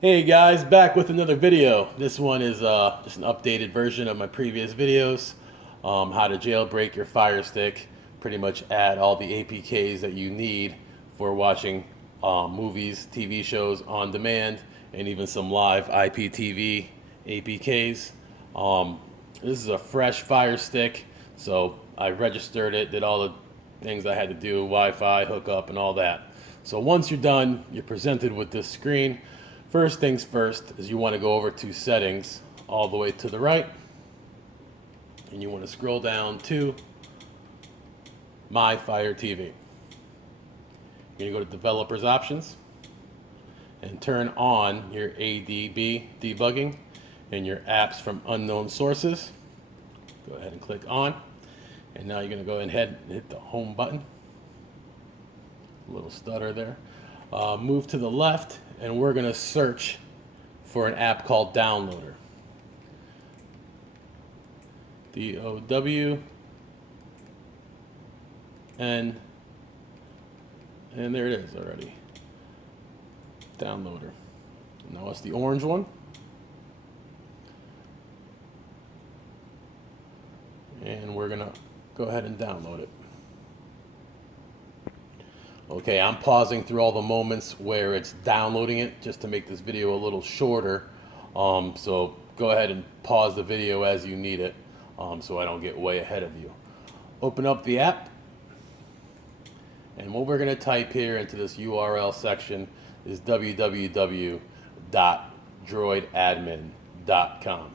Hey guys, back with another video. This one is just an updated version of my previous videos. How to jailbreak your Firestick. Pretty much add all the APKs that you need for watching movies, TV shows on demand, and even some live IPTV APKs. This is a fresh Firestick, so I registered it, did all the things I had to do, Wi-Fi, hookup, and all that. So once you're done, you're presented with this screen. First things first is you want to go over to settings all the way to the right, and you want to scroll down to My Fire TV. You're going to go to developers options and turn on your ADB debugging and your apps from unknown sources. Go ahead and click on, and now you're going to go ahead and hit the home button. A little stutter there. Move to the left, and we're going to search for an app called Downloader. DOWN, and there it is already. Downloader. Now it's the orange one. And we're going to go ahead and download it. Okay, I'm pausing through all the moments where it's downloading it just to make this video a little shorter. So go ahead and pause the video as you need it, so I don't get way ahead of you. Open up the app, and what we're going to type here into this URL section is www.androidadmin.com.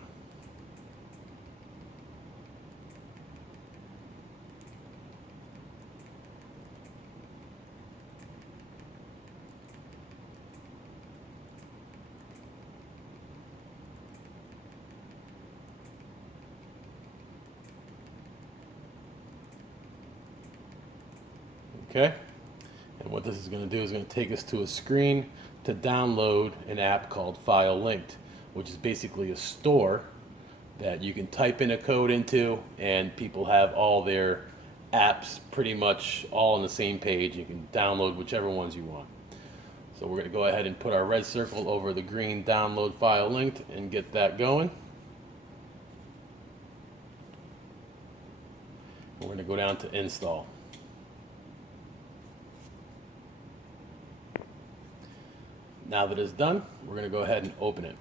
Okay, and what this is going to do is going to take us to a screen to download an app called File Linked, which is basically a store that you can type in a code into, and people have all their apps pretty much all on the same page. You can download whichever ones you want. So we're going to go ahead and put our red circle over the green download File Linked and get that going. We're going to go down to install. Now that it's done, we're going to go ahead and open it.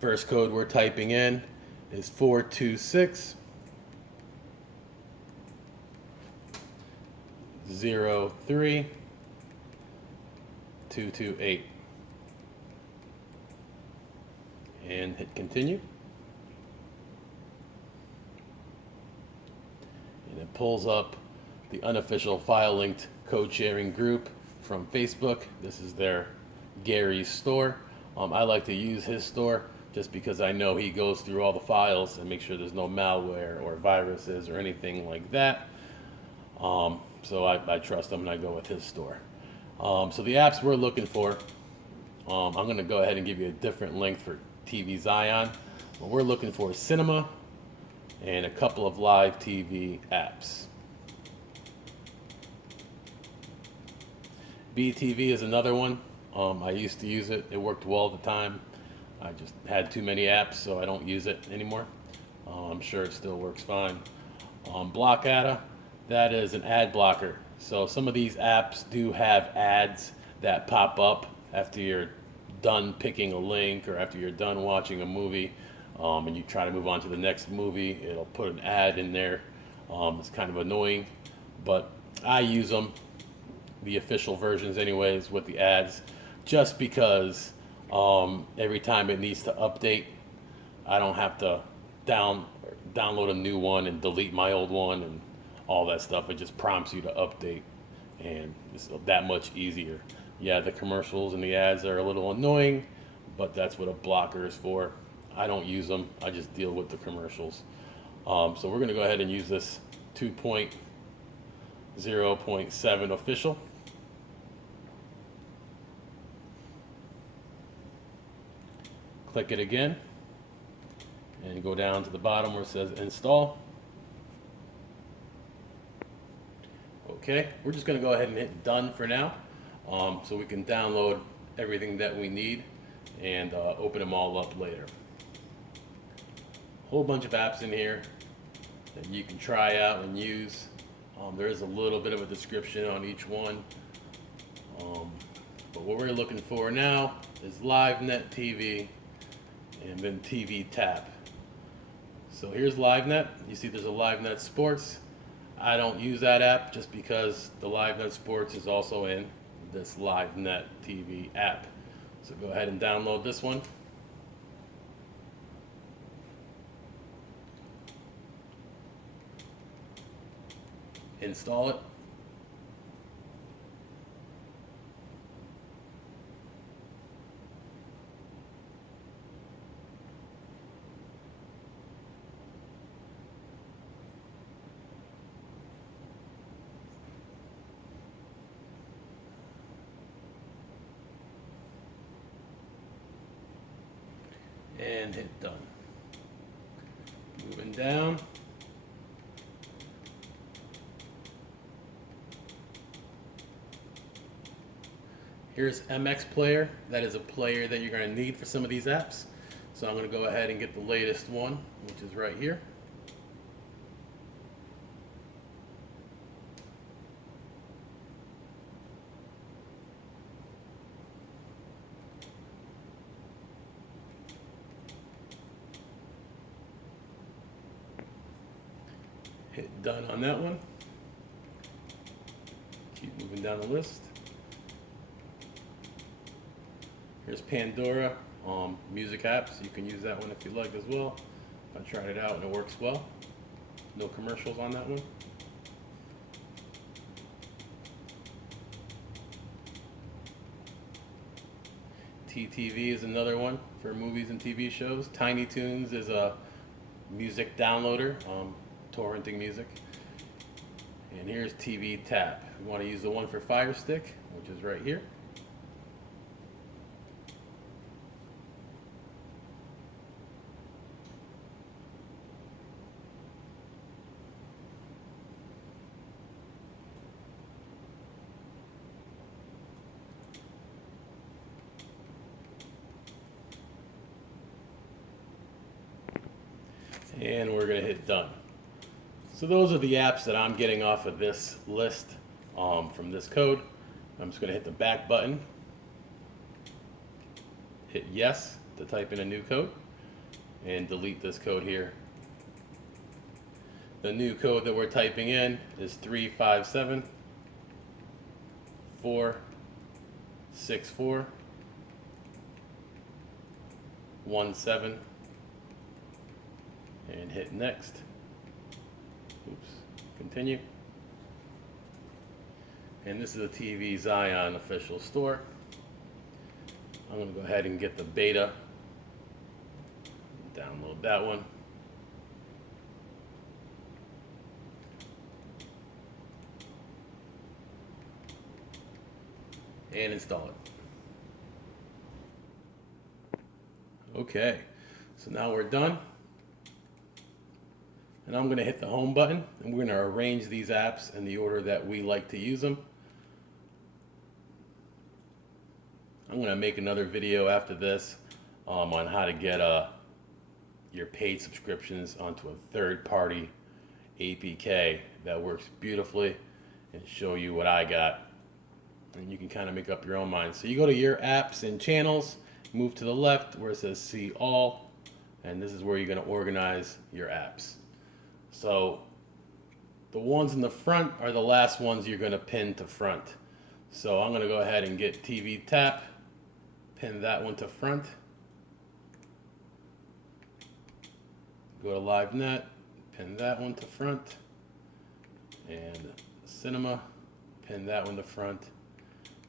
First code we're typing in is 426 03 228, and hit continue. And it pulls up the unofficial File Linked code sharing group from Facebook. This is their Gary's store. I like to use his store just because I know he goes through all the files and make sure there's no malware or viruses or anything like that. So I trust him and I go with his store. So the apps we're looking for, I'm going to go ahead and give you a different link for TV Zion. What we're looking for is Cinema and a couple of live TV apps. BTV is another one. I used to use it. It worked well at the time. I just had too many apps, so I don't use it anymore. I'm sure it still works fine. Blockada, that is an ad blocker. So some of these apps do have ads that pop up after you're done picking a link or after you're done watching a movie. And you try to move on to the next movie, it'll put an ad in there. It's kind of annoying, but I use them, the official versions anyways, with the ads, just because every time it needs to update, I don't have to download a new one and delete my old one and all that stuff. It just prompts you to update, and it's that much easier. Yeah, the commercials and the ads are a little annoying, but that's what a blocker is for. I don't use them. I just deal with the commercials. So we're going to go ahead and use this 2.0.7 official. Click it again and go down to the bottom where it says install. Okay, we're just going to go ahead and hit done for now, so we can download everything that we need and open them all up later. Whole bunch of apps in here that you can try out and use. There is a little bit of a description on each one, but what we're looking for now is LiveNet TV and then TV Tap. So here's LiveNet. You see there's a LiveNet Sports. I don't use that app just because the LiveNet Sports is also in this LiveNet TV app. So go ahead and download this one. Install it. And hit done. Moving down. Here's MX Player. That is a player that you're going to need for some of these apps. So I'm going to go ahead and get the latest one, which is right here. Hit done on that one. Keep moving down the list. Here's Pandora, music apps. You can use that one if you like as well. I tried it out and it works well. No commercials on that one. TTV is another one for movies and TV shows. Tiny Toons is a music downloader, torrenting music. And here's TV Tap. We want to use the one for Firestick, which is right here. And we're going to hit done. So those are the apps that I'm getting off of this list from this code. I'm just going to hit the back button, hit yes to type in a new code, and delete this code here. The new code that we're typing in is 357 464 17, and hit next. Oops, continue. And this is a TV Zion official store. I'm going to go ahead and get the beta, download that one. And install it. Okay, so now we're done. And I'm going to hit the home button, and we're going to arrange these apps in the order that we like to use them. I'm going to make another video after this on how to get your paid subscriptions onto a third-party APK that works beautifully, and show you what I got. And you can kind of make up your own mind. So you go to your apps and channels, move to the left where it says see all, and this is where you're going to organize your apps. So the ones in the front are the last ones you're going to pin to front. So I'm going to go ahead and get TV Tap, pin that one to front. Go to LiveNet, pin that one to front. And Cinema, pin that one to front.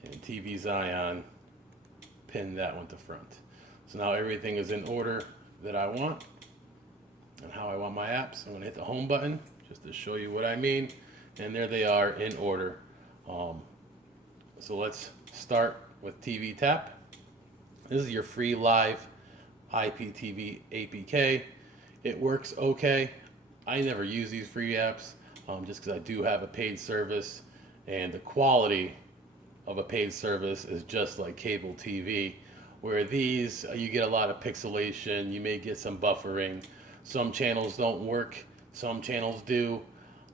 And TV Zion, pin that one to front. So now everything is in order that I want and how I want my apps. I'm going to hit the home button just to show you what I mean. And there they are in order. So let's start with TV Tap. This is your free live IPTV APK. It works okay. I never use these free apps just because I do have a paid service and the quality of a paid service is just like cable TV, where these you get a lot of pixelation, you may get some buffering. Some channels don't work, some channels do.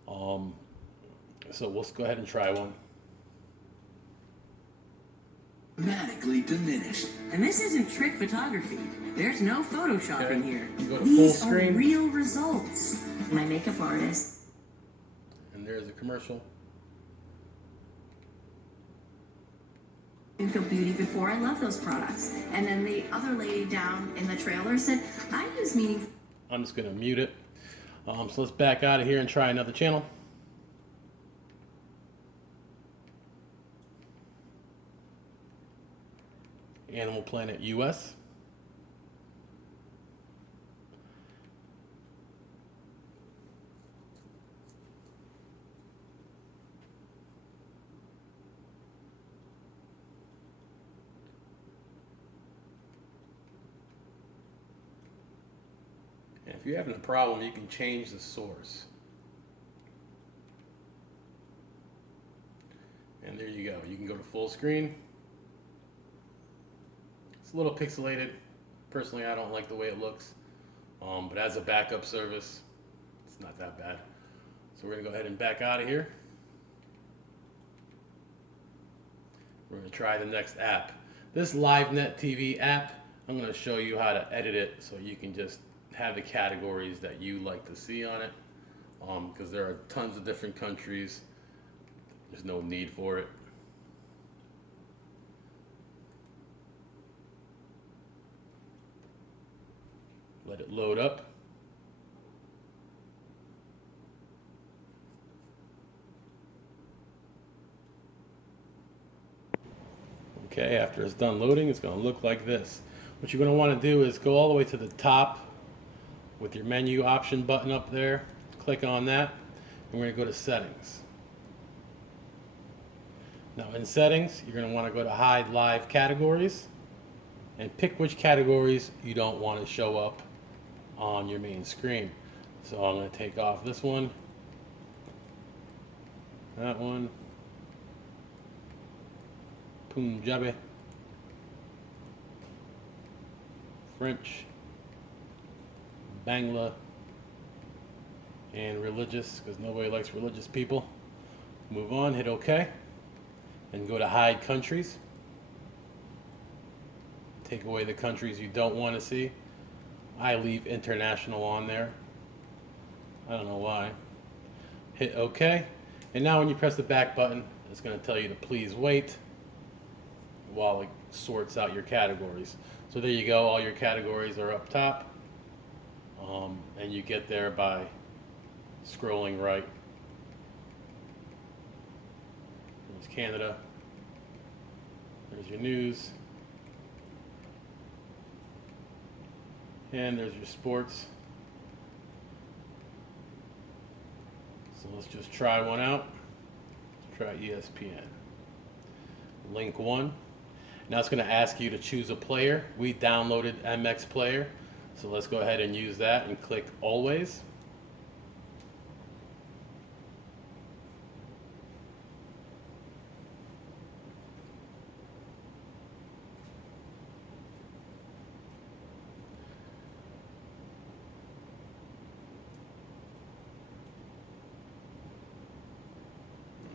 So let's go ahead and try one. Dramatically diminished. And this isn't trick photography. There's no Photoshop in here. You go to These full screen. are real results. My makeup artist. And there's a commercial. Feel beauty before. I love those products. And then the other lady down in the trailer said, I use meaningful. I'm just going to mute it. So let's back out of here and try another channel. Animal Planet US. And if you're having a problem, you can change the source. And there you go. You can go to full screen. It's a little pixelated. Personally, I don't like the way it looks. But as a backup service, it's not that bad. So we're going to go ahead and back out of here. We're going to try the next app. This LiveNet TV app, I'm going to show you how to edit it so you can just have the categories that you like to see on it. Because there are tons of different countries. There's no need for it. Let it load up. Okay, after it's done loading, it's going to look like this. What you're going to want to do is go all the way to the top with your menu option button up there. Click on that, and we're going to go to settings. Now in settings, you're going to want to go to hide live categories and pick which categories you don't want to show up on your main screen. So I'm going to take off this one, that one, Punjabi, French, Bangla, and religious, because nobody likes religious people. Move on, hit OK, and go to hide countries. Take away the countries you don't want to see. I leave international on there. I don't know why. Hit OK. And now when you press the back button, it's going to tell you to please wait while it sorts out your categories. So there you go. All your categories are up top. And you get there by scrolling right. There's Canada. There's your news. And there's your sports. So let's just try one out. Let's try ESPN. Link 1. Now it's going to ask you to choose a player. We downloaded MX Player. So let's go ahead and use that and click Always.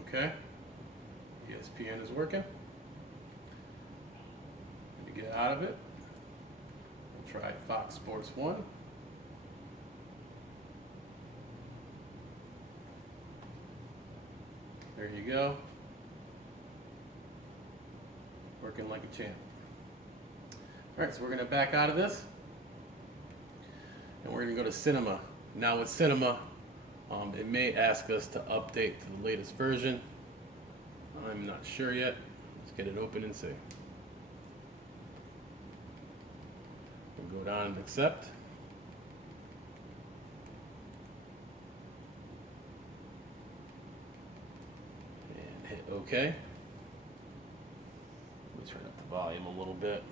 Okay, ESPN is working. Let me get out of it. I'll try Fox Sports 1. There you go. Working like a champ. All right, so we're going to back out of this. And we're going to go to Cinema. Now with Cinema, it may ask us to update to the latest version. I'm not sure yet. Let's get it open and see. We'll go down and accept. And hit OK. Let me turn up the volume a little bit.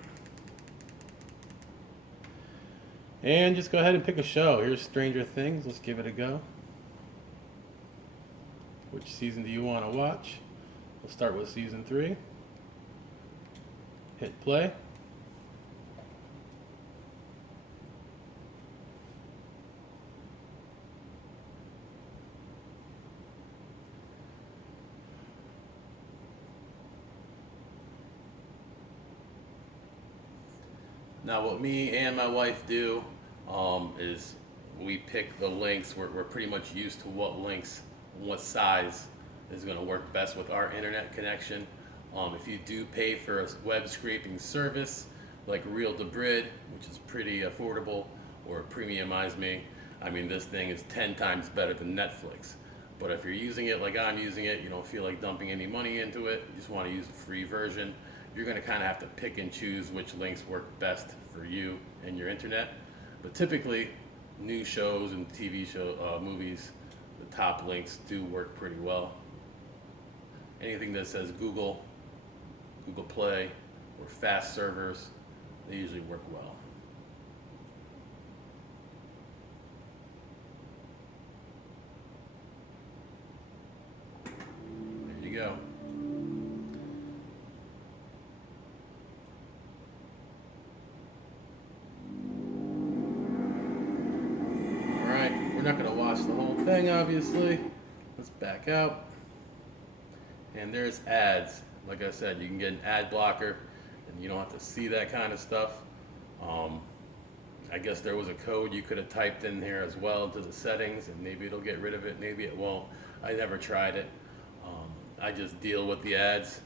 And just go ahead and pick a show. Here's Stranger Things. Let's give it a go. Which season do you want to watch? We'll start with season 3. Hit play. Now what me and my wife do is we pick the links. We're pretty much used to what links, what size is going to work best with our internet connection. If you do pay for a web scraping service like Adb, which is pretty affordable, or Premiumize Me, I mean, this thing is 10 times better than Netflix. But if you're using it like I'm using it, you don't feel like dumping any money into it, you just want to use the free version, you're going to kind of have to pick and choose which links work best for you and your internet. But typically, new shows and TV movies, the top links do work pretty well. Anything that says Google Play, or fast servers, they usually work well. There you go. We're not going to watch the whole thing, obviously. Let's back out. And there's ads. Like I said, you can get an ad blocker, and you don't have to see that kind of stuff. I guess there was a code you could have typed in here as well to the settings, and maybe it'll get rid of it, maybe it won't. I never tried it. I just deal with the ads.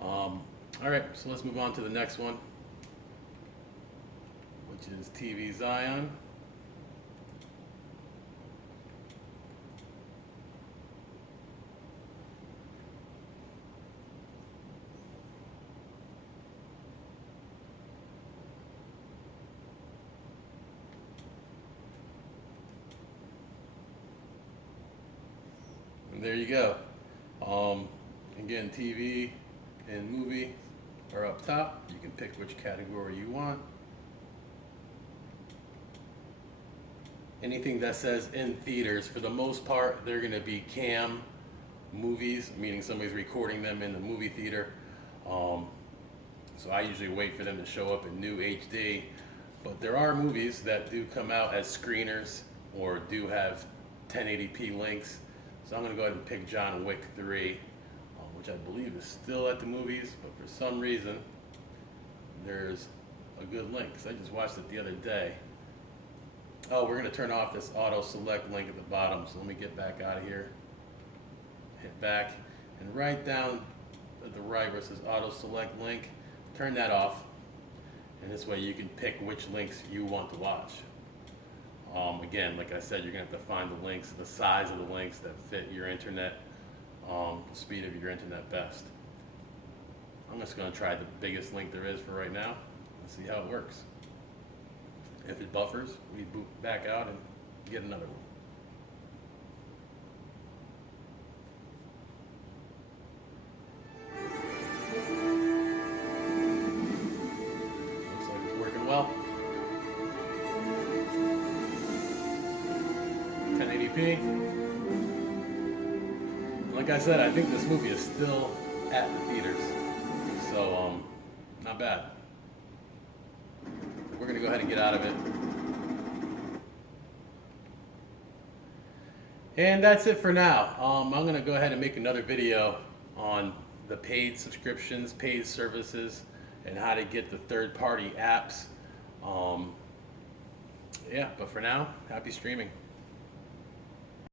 Alright, so let's move on to the next one, which is TV Zion. And there you go. Again, TV and movie are up top. You can pick which category you want. Anything that says in theaters, for the most part, they're going to be cam movies, meaning somebody's recording them in the movie theater. So I usually wait for them to show up in new HD. But there are movies that do come out as screeners or do have 1080p links. So I'm going to go ahead and pick John Wick 3, which I believe is still at the movies, but for some reason there's a good link, because I just watched it the other day. Oh, we're going to turn off this auto select link at the bottom, so let me get back out of here. Hit back, and right down at the right where it says auto select link, turn that off, and this way you can pick which links you want to watch. Again, like I said, you're going to have to find the links, the size of the links that fit your internet, the speed of your internet best. I'm just going to try the biggest link there is for right now and see how it works. If it buffers, we boot back out and get another one. Looks like it's working well. 1080p. Like I said, I think this movie is still at the theaters, so not bad. We're gonna go ahead and get out of it. And that's it for now. I'm gonna go ahead and make another video on the paid subscriptions, paid services, and how to get the third-party apps. Yeah, but for now, happy streaming.